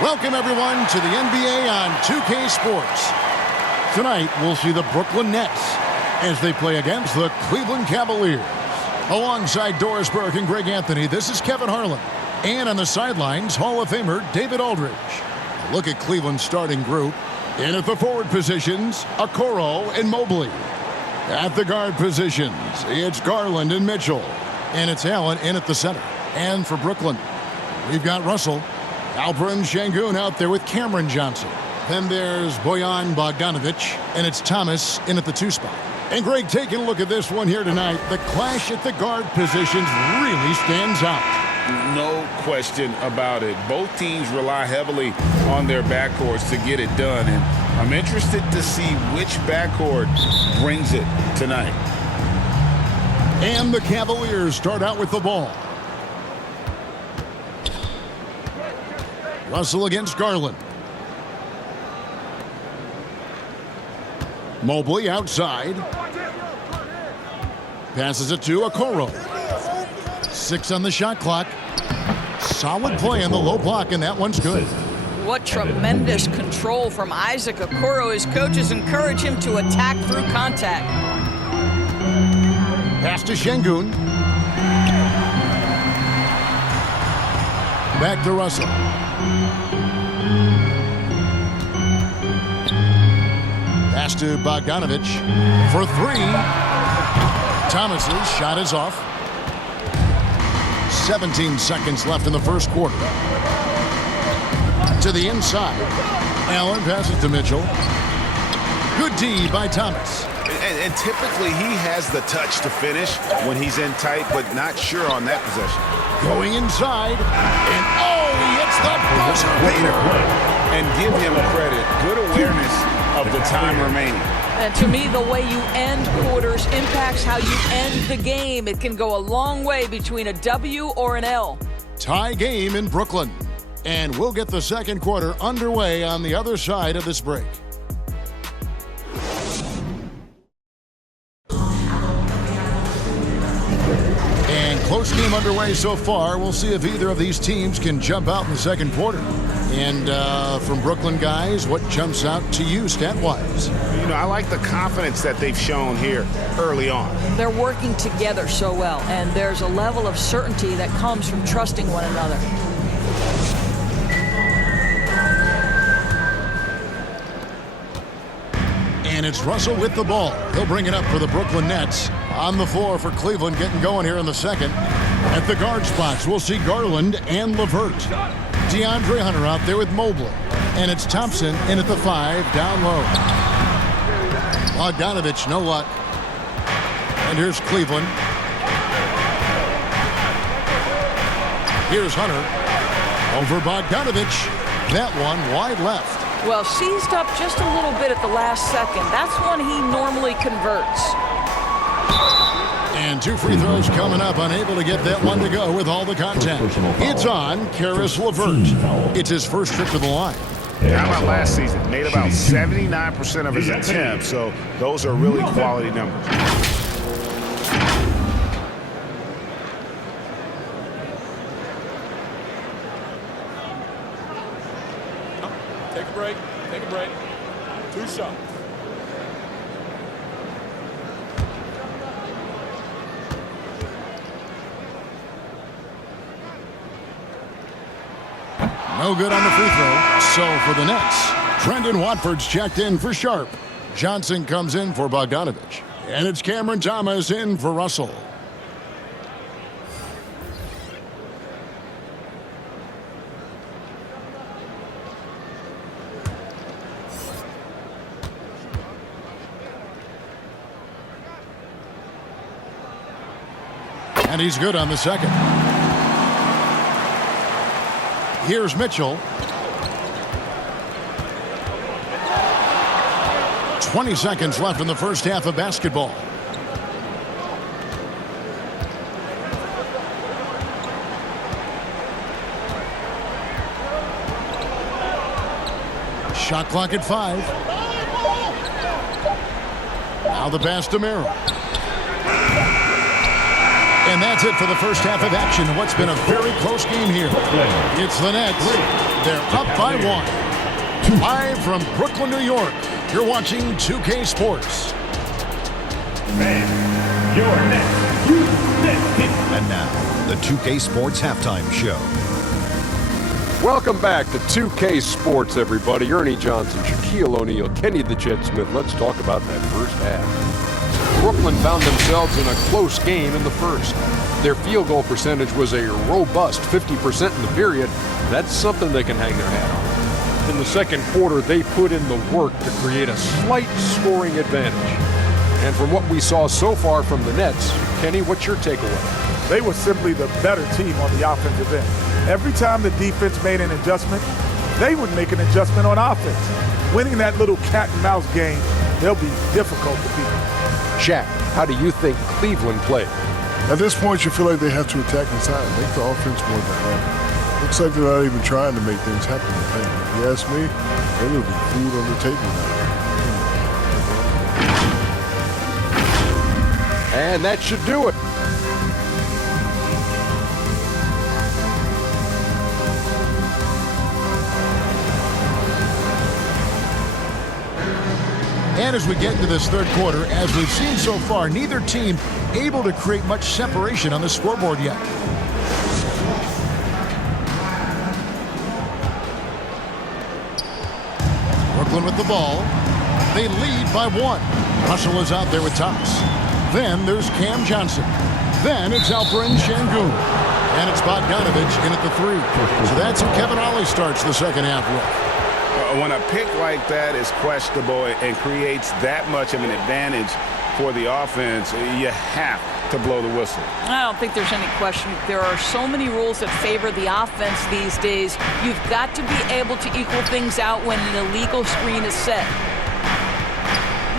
Welcome, everyone, to the NBA on 2K Sports. Tonight, we'll see the Brooklyn Nets as they play against the Cleveland Cavaliers. Alongside Doris Burke and Greg Anthony, this is Kevin Harlan. And on the sidelines, Hall of Famer David Aldridge. A look at Cleveland's starting group. In at the forward positions, Okoro and Mobley. At the guard positions, it's Garland and Mitchell. And it's Allen in at the center. And for Brooklyn, we've got Russell, Alperen Şengün out there with Cameron Johnson. Then there's Bojan Bogdanović, and it's Thomas in at the 2 spot. And Greg, taking a look at this one here tonight, the clash at the guard positions really stands out. No question about it. Both teams rely heavily on their backcourts to get it done, and I'm interested to see which backcourt brings it tonight. And the Cavaliers start out with the ball. Russell against Garland. Mobley outside. Passes it to Okoro. 6 on the shot clock. Solid play on the low block, and that one's good. What tremendous control from Isaac Okoro. His coaches encourage him to attack through contact. Pass to Şengün. Back to Russell. Pass to Bogdanović for 3. Thomas's shot is off. 17 seconds left in the first quarter. To the inside. Allen passes to Mitchell. Good D by Thomas. And typically he has the touch to finish when he's in tight, but not sure on that possession. Going inside. And he hits the buzzer beater. And give him credit. Good awareness of the time remaining. And to me, the way you end quarters impacts how you end the game. It can go a long way between a W or an L. Tie game in Brooklyn. And we'll get the second quarter underway on the other side of this break. And close game underway so far. We'll see if either of these teams can jump out in the second quarter. And from Brooklyn guys, what jumps out to you stat-wise? You know, I like the confidence that they've shown here early on. They're working together so well, and there's a level of certainty that comes from trusting one another. And it's Russell with the ball. He'll bring it up for the Brooklyn Nets. On the floor for Cleveland, getting going here in the second. At the guard spots, we'll see Garland and LeVert. DeAndre Hunter out there with Mobley. And it's Thompson in at the 5, down low. Bogdanović, no luck. And here's Cleveland. Here's Hunter. Over Bogdanović. That one wide left. Well, seized up just a little bit at the last second. That's when he normally converts. And 2 free throws coming up, unable to get that one to go with all the contact. It's on Caris LeVert. It's his first trip to the line. How about last season? Made about 79% of his attempts, so those are really quality numbers. Take a break. Take a break. 2 shots. No good on the free throw. So for the Nets, Trendon Watford's checked in for Sharp. Johnson comes in for Bogdanović. And it's Cameron Thomas in for Russell. And he's good on the second. Here's Mitchell. 20 seconds left in the first half of basketball. Shot clock at 5. Now the pass to Merrill. And that's it for the first half of action. What's been a very close game here. It's the Nets. They're up by 1. Live from Brooklyn, New York. You're watching 2K Sports. And your next And now, the 2K Sports Halftime Show. Welcome back to 2K Sports, everybody. Ernie Johnson, Shaquille O'Neal, Kenny the Jet Smith. Let's talk about that first half. Brooklyn found themselves in a close game in the first. Their field goal percentage was a robust 50% in the period. That's something they can hang their hat on. In the second quarter, they put in the work to create a slight scoring advantage. And from what we saw so far from the Nets, Kenny, what's your takeaway? They were simply the better team on the offensive end. Every time the defense made an adjustment, they would make an adjustment on offense. Winning that little cat and mouse game, they'll be difficult to beat. Shaq, how do you think Cleveland played? At this point, you feel like they have to attack inside, make the offense more dynamic. Looks like they're not even trying to make things happen in the paint. If you ask me, they're going to be food on the table now. And that should do it. And as we get into this third quarter, as we've seen so far, neither team able to create much separation on the scoreboard yet. Brooklyn with the ball. They lead by 1. Russell is out there with Thomas. Then there's Cam Johnson. Then it's Alperen Şengün. And it's Bogdanovich in at the 3. So that's how Kevin Ollie starts the second half with. When a pick like that is questionable and creates that much of an advantage for the offense, you have to blow the whistle. I don't think there's any question. There are so many rules that favor the offense these days. You've got to be able to equal things out when an illegal screen is set.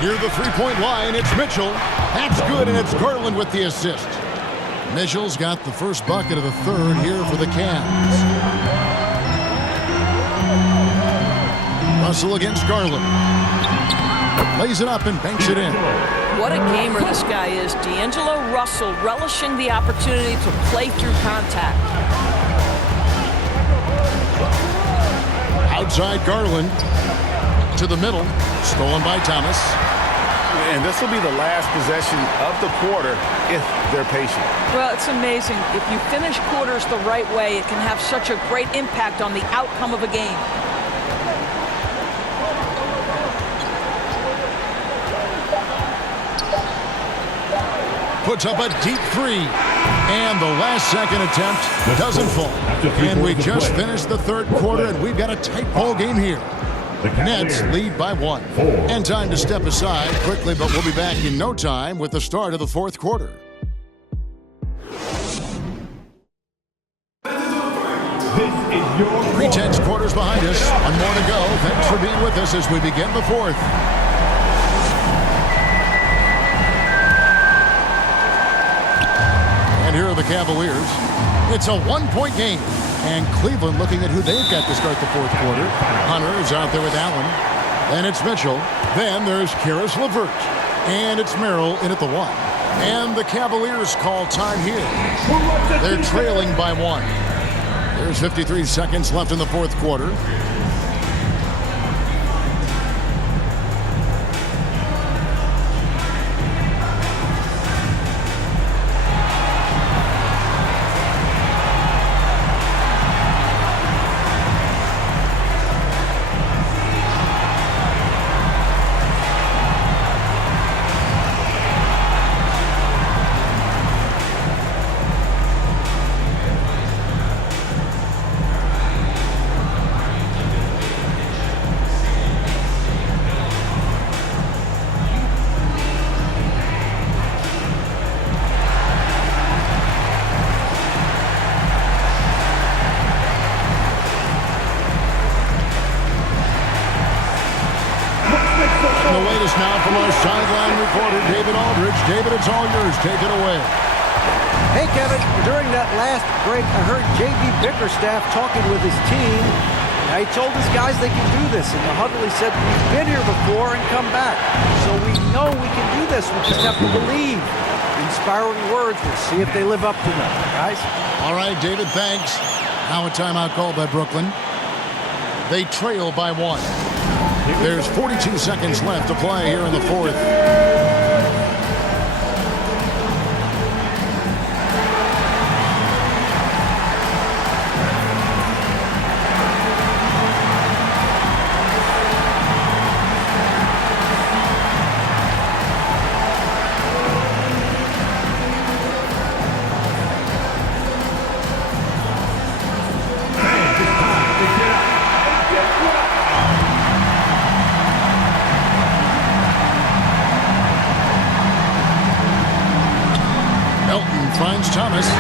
Near the three-point line, it's Mitchell. That's good, and it's Garland with the assist. Mitchell's got the first bucket of the third here for the Cavs. Russell against Garland. Lays it up and banks it in. What a gamer this guy is. D'Angelo Russell relishing the opportunity to play through contact. Outside Garland. To the middle. Stolen by Thomas. And this will be the last possession of the quarter if they're patient. Well, it's amazing. If you finish quarters the right way, it can have such a great impact on the outcome of a game. Puts up a deep 3. And the last second attempt doesn't fall. And we just finished the third quarter, and we've got a tight ball game here. Nets lead by 1. And time to step aside quickly, but we'll be back in no time with the start of the fourth quarter. Three-tenths quarters behind us. One more to go. Thanks for being with us as we begin the fourth. And here are the Cavaliers. It's a one-point game. And Cleveland looking at who they've got to start the fourth quarter. Hunter is out there with Allen. Then it's Mitchell. Then there's Karis LeVert. And it's Merrill in at the 1. And the Cavaliers call time here. They're trailing by 1. There's 53 seconds left in the fourth quarter. Now from our sideline reporter, David Aldridge. David, it's all yours. Take it away. Hey, Kevin. During that last break, I heard J.B. Bickerstaff talking with his team. Now, he told his guys they can do this. In the huddle, he said, we've been here before and come back. So we know we can do this. We just have to believe. inspiring words. We'll see if they live up to them, guys. All right, David, thanks. Now a timeout called by Brooklyn. They trail by 1. There's 42 seconds left to play here in the fourth. Finds Thomas. A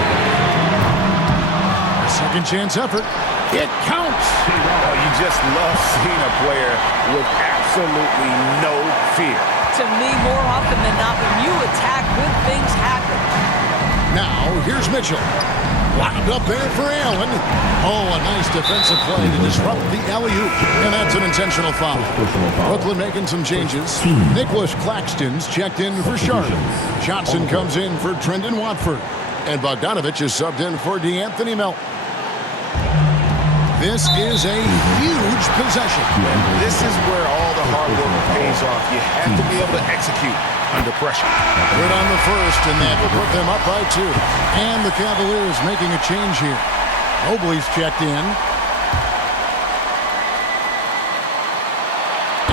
second chance effort. It counts. Oh, you just love seeing a player with absolutely no fear. To me, more often than not, when you attack, good things happen. Now, here's Mitchell. Locked up there for Allen. Oh, a nice defensive play to disrupt the alley-oop. And that's an intentional foul. Brooklyn making some changes. Nicholas Claxton's checked in for Sharp. Johnson comes in for Trendon Watford. And Bogdanovich is subbed in for DeAnthony Melton. This is a huge possession. This is where all the hard work pays off. You have to be able to execute under pressure. Good on the first, and that will put them up by 2. And the Cavaliers making a change here. Mobley's checked in.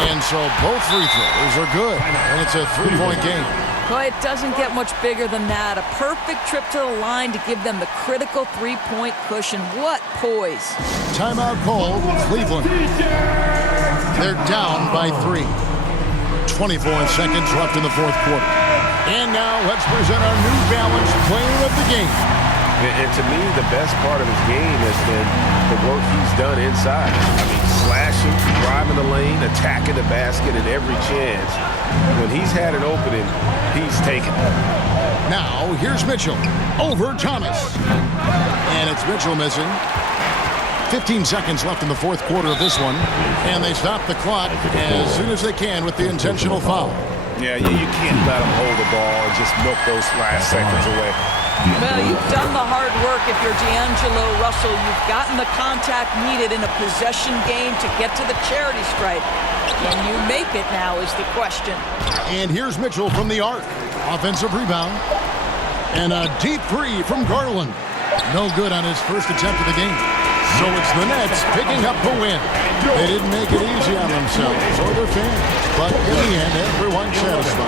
And so both free throws are good. And it's a 3-point game. Boy, it doesn't get much bigger than that. A perfect trip to the line to give them the critical 3-point cushion. What poise. Timeout called Cleveland. They're down by 3. 24 seconds left in the fourth quarter. And now let's present our New Balance player of the game. And to me, the best part of his game has been the work he's done inside. I mean, slashing, driving the lane, attacking the basket at every chance. When he's had an opening, he's taken it. Now, here's Mitchell over Thomas. And it's Mitchell missing. 15 seconds left in the fourth quarter of this one. And they stop the clock as soon as they can with the intentional foul. Yeah, you can't let him hold the ball and just milk those last seconds away. Well, you've done the hard work if you're D'Angelo Russell. You've gotten the contact needed in a possession game to get to the charity stripe. Can you make it now is the question. And here's Mitchell from the arc. Offensive rebound. And a deep 3 from Garland. No good on his first attempt of the game. So it's the Nets picking up the win. They didn't make it easy on themselves or their fans. But in the end, everyone's satisfied.